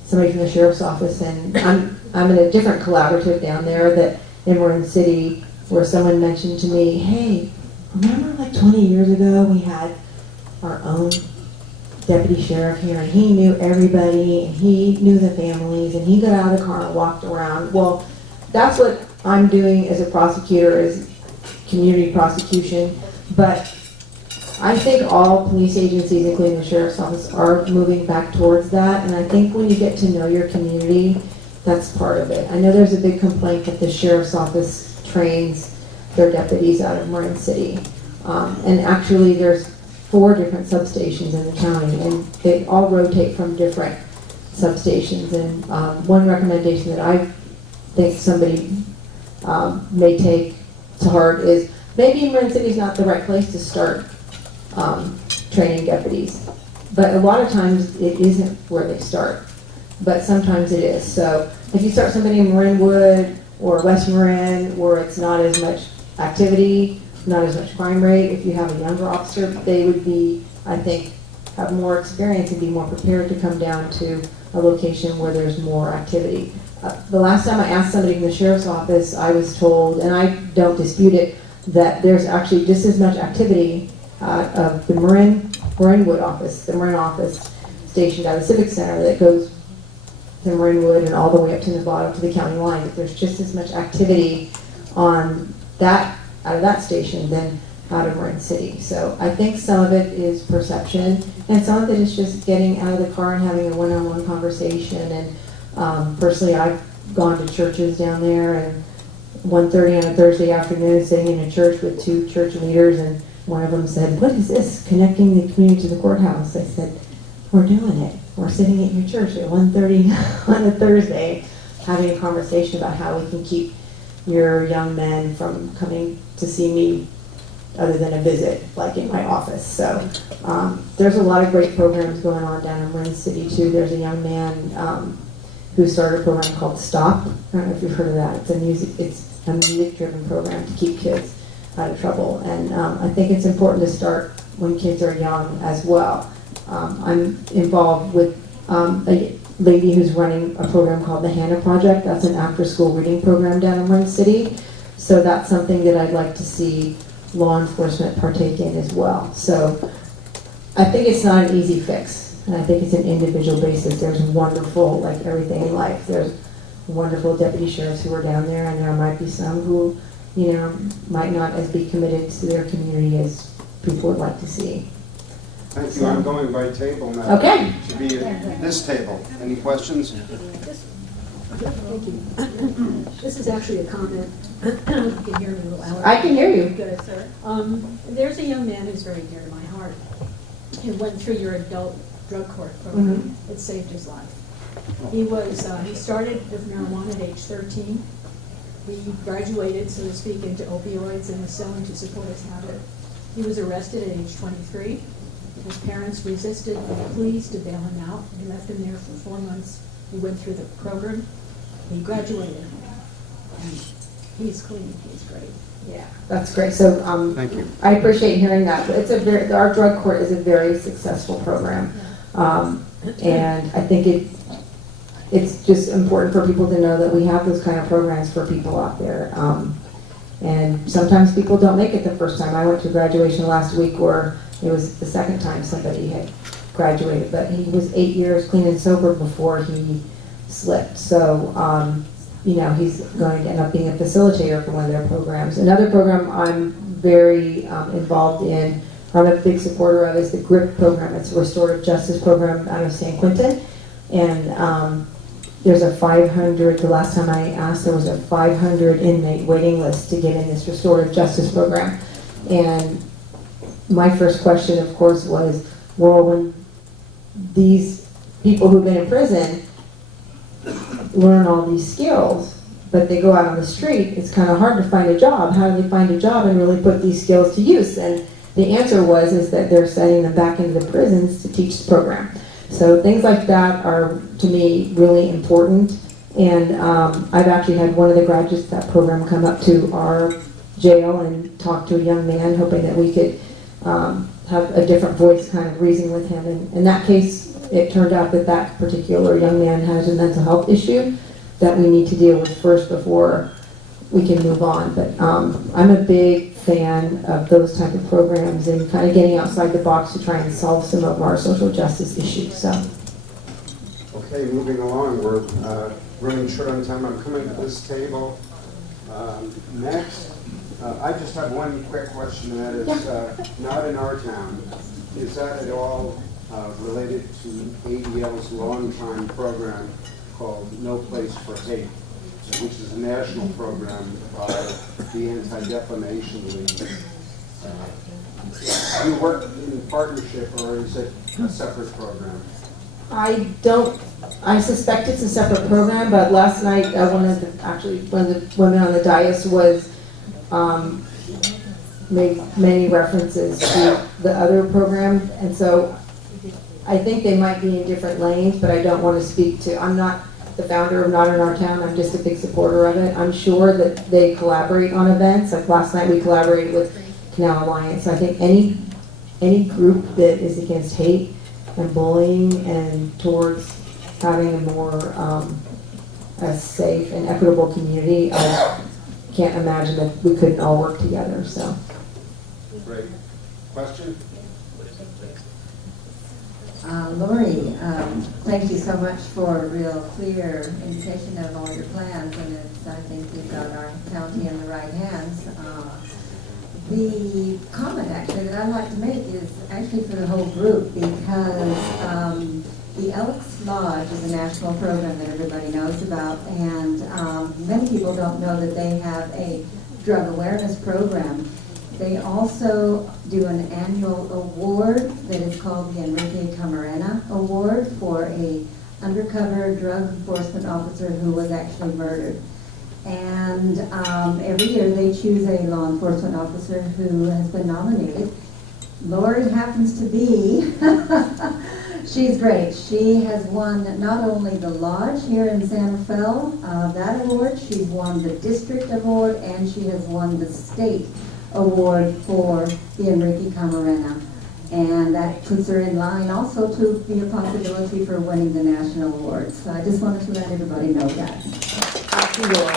somebody from the sheriff's office, and I'm in a different collaborative down there that in Marin City, where someone mentioned to me, hey, remember like 20 years ago we had our own deputy sheriff here, and he knew everybody, and he knew the families, and he got out of the car and walked around. Well, that's what I'm doing as a prosecutor, is community prosecution, but I think all police agencies, including the sheriff's office, are moving back towards that, and I think when you get to know your community, that's part of it. I know there's a big complaint that the sheriff's office trains their deputies out of Marin City, and actually there's 4 different substations in the county, and they all rotate from different substations, and one recommendation that I think somebody may take to heart is maybe Marin City is not the right place to start training deputies, but a lot of times it isn't where they start, but sometimes it is. So if you start somebody in Marinwood or West Marin, where it's not as much activity, not as much crime rate, if you have a younger officer, they would be, I think, have more experience and be more prepared to come down to a location where there's more activity. The last time I asked somebody from the sheriff's office, I was told, and I don't dispute it, that there's actually just as much activity of the Marinwood office, the Marin office stationed at the Civic Center that goes to Marinwood and all the way up to Nevada to the county line. That there's just as much activity on that, out of that station than out of Marin City. So I think some of it is perception, and some of it is just getting out of the car and having a one-on-one conversation. And personally, I've gone to churches down there, and 1:30 on a Thursday afternoon, sitting in a church with 2 church leaders, and one of them said, "What is this, connecting the community to the courthouse?" I said, "We're doing it. We're sitting at your church at 1:30 on a Thursday, having a conversation about how we can keep your young men from coming to see me other than a visit, like in my office." So there's a lot of great programs going on down in Marin City too. There's a young man who started a program called Stop. I don't know if you've heard of that. It's a music-driven program to keep kids out of trouble. And I think it's important to start when kids are young as well. I'm involved with a lady who's running a program called the Hannah Project. That's an after-school reading program down in Marin City. So that's something that I'd like to see law enforcement partake in as well. So I think it's not an easy fix, and I think it's an individual basis. There's wonderful, like everything in life, there's wonderful deputy sheriffs who are down there, and there might be some who, you know, might not as be committed to their community as people would like to see. Thank you. I'm going by table now. Okay. To be at this table. Any questions? Thank you. This is actually a comment. You can hear me a little louder. I can hear you. Good, sir. There's a young man who's very dear to my heart. He went through your adult drug court program. It saved his life. He started with marijuana at age 13. He graduated, so to speak, into opioids and was selling to support his habit. He was arrested at age 23. His parents resisted the pleas to bail him out. They left him there for 4 months. He went through the program. He graduated. And he's clean. He's great. Yeah, that's great. So Thank you. I appreciate hearing that. But our drug court is a very successful program, and I think it's just important for people to know that we have those kind of programs for people out there. And sometimes people don't make it the first time. I went to graduation last week where it was the second time somebody had graduated, but he was 8 years clean and sober before he slipped. So, you know, he's going to end up being a facilitator for one of their programs. Another program I'm very involved in, I'm a big supporter of, is the GRIP program. It's a restorative justice program out of San Quentin. And there's a 500, the last time I asked, there was a 500 inmate waiting list to get in this restorative justice program. And my first question, of course, was, well, when these people who've been in prison learn all these skills, but they go out on the street, it's kind of hard to find a job. How do they find a job and really put these skills to use? And the answer is that they're sending them back into the prisons to teach the program. So things like that are, to me, really important. And I've actually had one of the graduates of that program come up to our jail and talk to a young man, hoping that we could have a different voice kind of reason with him. And in that case, it turned out that that particular young man has a mental health issue that we need to deal with first before we can move on. But I'm a big fan of those type of programs and kind of getting outside the box to try and solve some of our social justice issues, so. Okay, moving along, we're running short on time. I'm coming to this table. Next, I just have one quick question, and that is not in our town. Is that at all related to ADL's longtime program called No Place for Hate, which is a national program by the Anti-Defamation League? Do you work in partnership, or is it a separate program? I suspect it's a separate program, but last night, one of the women on the dais made many references to the other program, and so I think they might be in different lanes, but I don't want to speak to, I'm not the founder of Not in Our Town, I'm just a big supporter of it. I'm sure that they collaborate on events, like last night we collaborated with Canal Alliance. So I think any group that is against hate and bullying and towards having a more a safe and equitable community, I can't imagine that we couldn't all work together, so. Great. Question? Lori, thank you so much for a real clear indication of all your plans, and I think you've got our county in the right hands. The comment actually that I'd like to make is actually for the whole group, because the Elks Lodge is a national program that everybody knows about, and many people don't know that they have a drug awareness program. They also do an annual award that is called the Enrique Camarena Award for a undercover drug enforcement officer who was actually murdered. And every year they choose a law enforcement officer who has been nominated. Lori happens to be, she's great. She has won not only the lodge here in San Rafael, that award, she's won the district award, and she has won the state award for the Enrique Camarena. And that puts her in line also to be a possibility for winning the national award. So I just wanted to let everybody know that. Thank you, Laura. I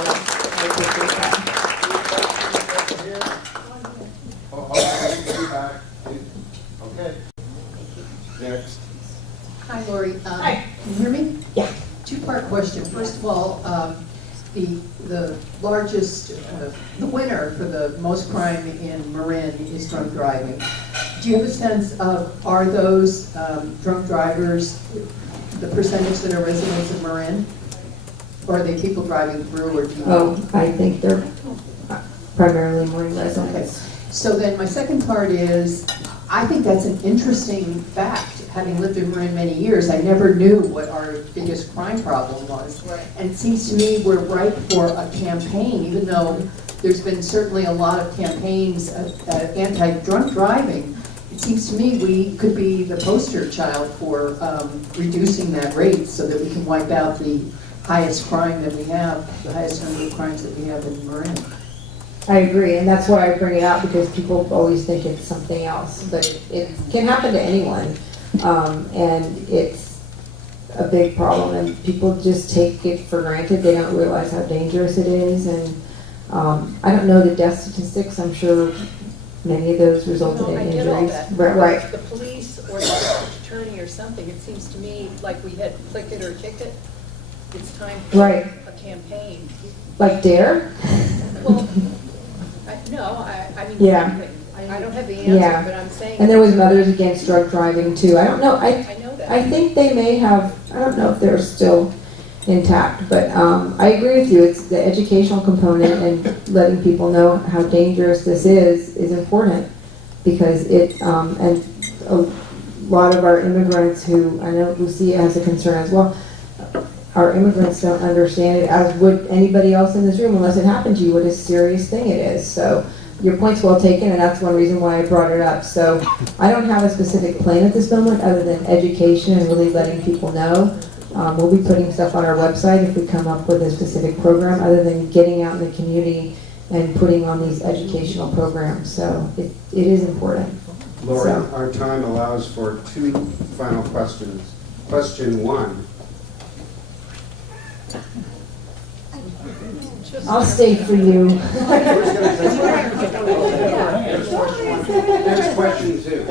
appreciate that. Okay. Next. Hi, Lori. Hi. Can you hear me? Yeah. Two-part question. First of all, the largest, the winner for the most crime in Marin is drunk driving. Do you have a sense of, are those drunk drivers the percentage that are residents of Marin? Or are they people driving through, or do you know? Oh, I think they're primarily Marin residents. So then my second part is, I think that's an interesting fact. Having lived in Marin many years, I never knew what our biggest crime problem was. Right. And it seems to me we're ripe for a campaign, even though there's been certainly a lot of campaigns anti-drunk driving. It seems to me we could be the poster child for reducing that rate so that we can wipe out the highest crime that we have, the highest number of crimes that we have in Marin. I agree, and that's why I bring it up, because people always think it's something else, but it can happen to anyone, and it's a big problem, and people just take it for granted. They don't realize how dangerous it is, and I don't know the death statistics. I'm sure many of those resulted in I injuries. get all that. Right. The police or the district attorney or something, it seems to me like we had click it or ticket. It's time for Right. a campaign. Like DARE? Well, I mean, Yeah. something. I don't have the Yeah. answer, but I'm saying. And there was Mothers Against Drug Driving too. I don't know. I know that. I think they may have, I don't know if they're still intact, but I agree with you. It's the educational component and letting people know how dangerous this is important, because it, and a lot of our immigrants who, I know Lucia has a concern as well, our immigrants don't understand it, as would anybody else in this room, unless it happened to you, what a serious thing it is. So your point's well taken, and that's one reason why I brought it up. So I don't have a specific plan at this moment other than education and really letting people know. We'll be putting stuff on our website if we come up with a specific program, other than getting out in the community and putting on these educational programs. So it is important. Lori, So. our time allows for two final questions. Question one. I'll stay for you. Who's gonna take There's question two.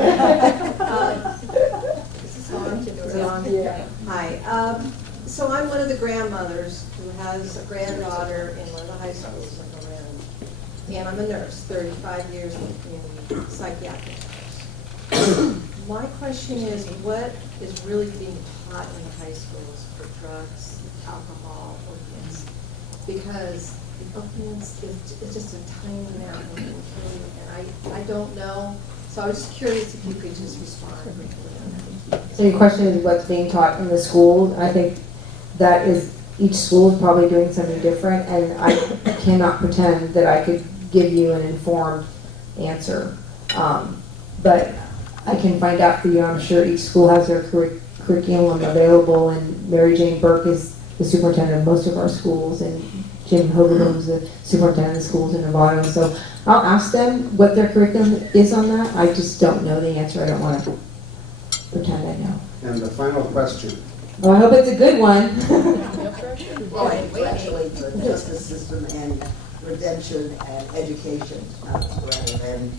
Hi, so I'm one of the grandmothers who has a granddaughter in one of the high schools in Marin. And I'm a nurse, 35 years in the community, psychiatric nurse. My question is, what is really being taught in the high schools for drugs, alcohol, opiates? Because the opiates is just a tiny amount of them, and I don't know. So I was just curious if you could just respond briefly on that. So your question is what's being taught in the schools? I think that is, each school is probably doing something different, and I cannot pretend that I could give you an informed answer. But I can find out for you. I'm sure each school has their curriculum available, and Mary Jane Burke is the superintendent of most of our schools, and Jim Hogan's the superintendent of schools in Nevada. So I'll ask them what their curriculum is on that. I just don't know the answer. I don't want to pretend I know. And the final question. Well, I hope it's a good one. Well, actually, the justice system and redemption and education rather than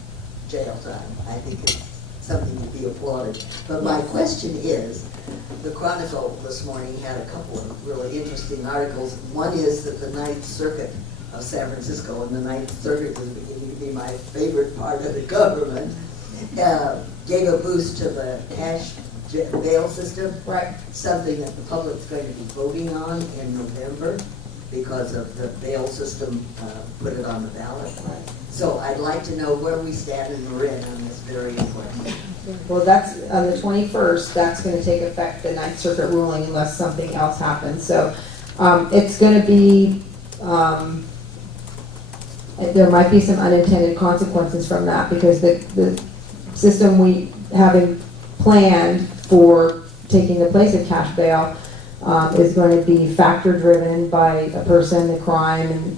jail time. I think it's something to be applauded. But my question is, the Chronicle this morning had a couple of really interesting articles. One is that the Ninth Circuit of San Francisco, and the Ninth Circuit is beginning to be my favorite part of the government, gave a boost to the cash bail system. Right. Something that the public's going to be voting on in November because of the bail system put it on the ballot. So I'd like to know where we stand in Marin on this very important. Well, that's on the 21st. That's going to take effect, the Ninth Circuit ruling, unless something else happens. So it's going to be, there might be some unintended consequences from that, because the system we have planned for taking the place of cash bail is going to be factor driven by a person, the crime, and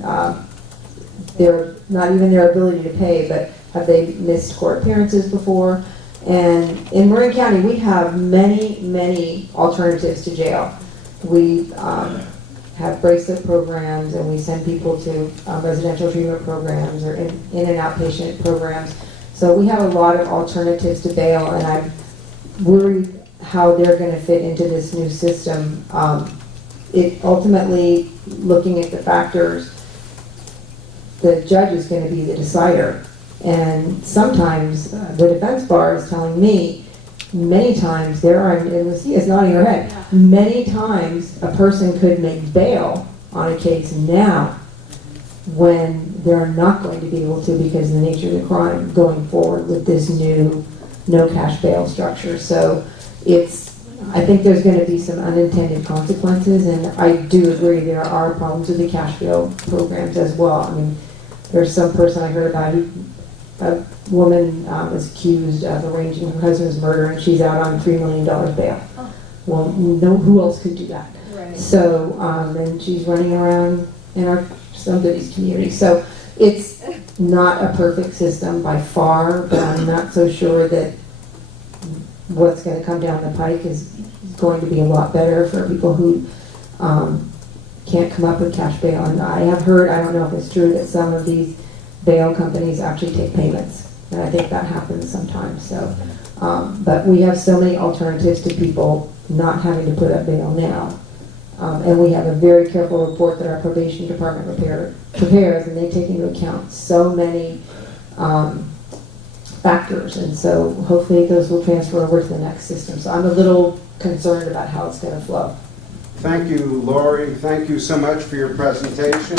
not even their ability to pay, but have they missed court appearances before? And in Marin County, we have many, many alternatives to jail. We have bracelet programs, and we send people to residential treatment programs or in and outpatient programs. So we have a lot of alternatives to bail, and I'm worried how they're going to fit into this new system. It ultimately, looking at the factors, the judge is going to be the decider. And sometimes the defense bar is telling me, many times there are, and Lucia is nodding her head, many times a person could make bail on a case now when they're not going to be able to because of the nature of the crime going forward with this new no cash bail structure. So I think there's going to be some unintended consequences, and I do agree there are problems with the cash bail programs as well. I mean, there's some person I heard about a woman was accused of arranging her husband's murder, and she's out on $3 million bail. Well, who else could do that? Right. So, and she's running around in somebody's community. So it's not a perfect system by far, but I'm not so sure that what's going to come down the pike is going to be a lot better for people who can't come up with cash bail. And I have heard, I don't know if it's true, that some of these bail companies actually take payments, and I think that happens sometimes. So, but we have so many alternatives to people not having to put up bail now, and we have a very careful report that our probation department prepares, and they take into account so many factors, and so hopefully those will transfer over to the next system. So I'm a little concerned about how it's going to flow. Thank you, Lori. Thank you so much for your presentation.